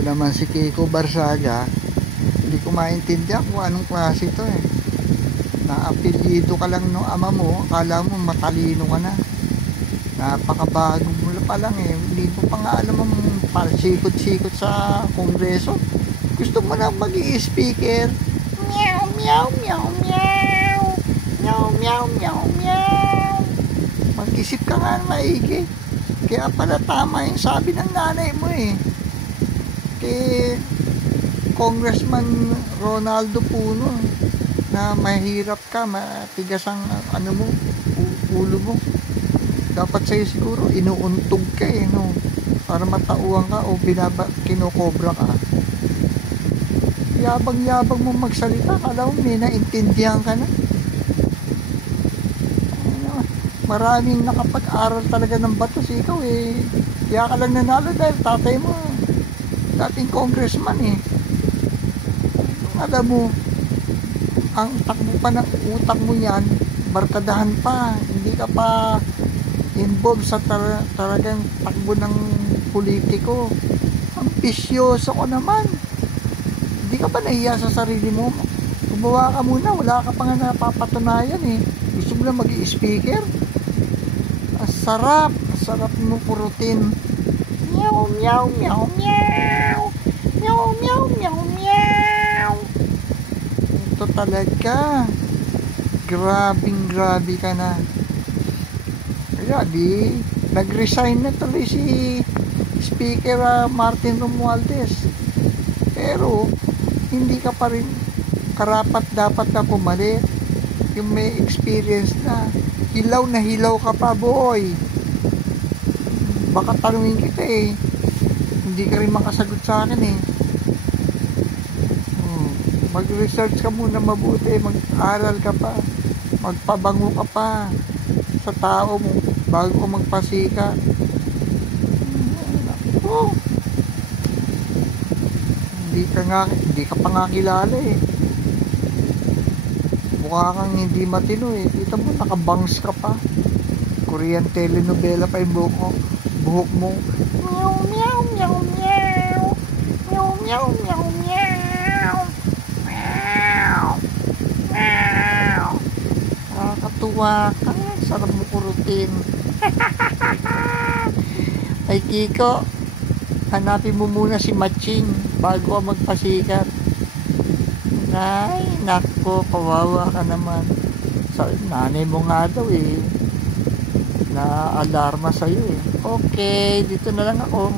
Ito naman si Kiko Barsaga. Hindi ko maintindihan kung anong klase ito eh. Naapelyido ka lang ng ama mo, akala mo matalino ka na. Napakabago mo pa lang eh. Hindi mo pa nga alam ang sikot-sikot sa kongreso. Gusto mo na mag-i-speaker. Meow, meow, meow, meow. Meow, meow, meow, meow. Mag-isip ka nga maigi. Kaya pala tama yung sabi ng nanay mo eh. Kay Congressman Ronaldo Puno na mahirap ka, matigas ang ano mo, ulo mo. Dapat sa'yo siguro inuuntog ka eh, no? Para matauhan ka o kinokobra ka. Yabang-yabang mo magsalita, kala mo may naintindihan ka na. Maraming nakapag-aral talaga ng batos, ikaw eh. Kaya ka lang nanalo dahil tatay mo dating congressman eh. Alam mo, ang takbo pa ng utak mo yan, barkadahan pa, hindi ka pa involved sa talagang takbo ng politiko. Ang pisyoso ko naman. Hindi ka ba nahiya sa sarili mo? Gumawa ka muna, wala ka pa nga napapatunayan eh. Gusto mo lang mag-i-speaker? Sarap mo purutin. Meow, meow, meow, meow. Meow, meow, meow, meow. Ito talaga. Grabe ka na. Kaya nag-resign na tuloy si Speaker Martin Romualdez. Pero, hindi ka pa rin karapat dapat na pumalit. Yung may experience na. Hilaw na hilaw ka pa, boy. Baka tanungin kita eh. Hindi ka rin makasagot sa akin eh. Mag-research ka muna mabuti. Mag-aral ka pa. Magpabango ka pa sa tao mo bago ka magpasika. Hindi ka pa nga kilala eh. Mukha kang hindi matino eh. Kita mo, nakabangs ka pa. Korean telenovela pa yung buhok mo. Meow, meow, meow, meow. Meow, meow, meow, meow. Meow. Meow. Nakakatuwa ka. Sarap mo kurutin. Ay, Kiko, hanapin mo muna si Matching bago ka magpasikat. Ay, nako, kawawa ka naman. Nanay mo nga daw eh. Na-alarma sa'yo eh. Okay, dito na lang ako.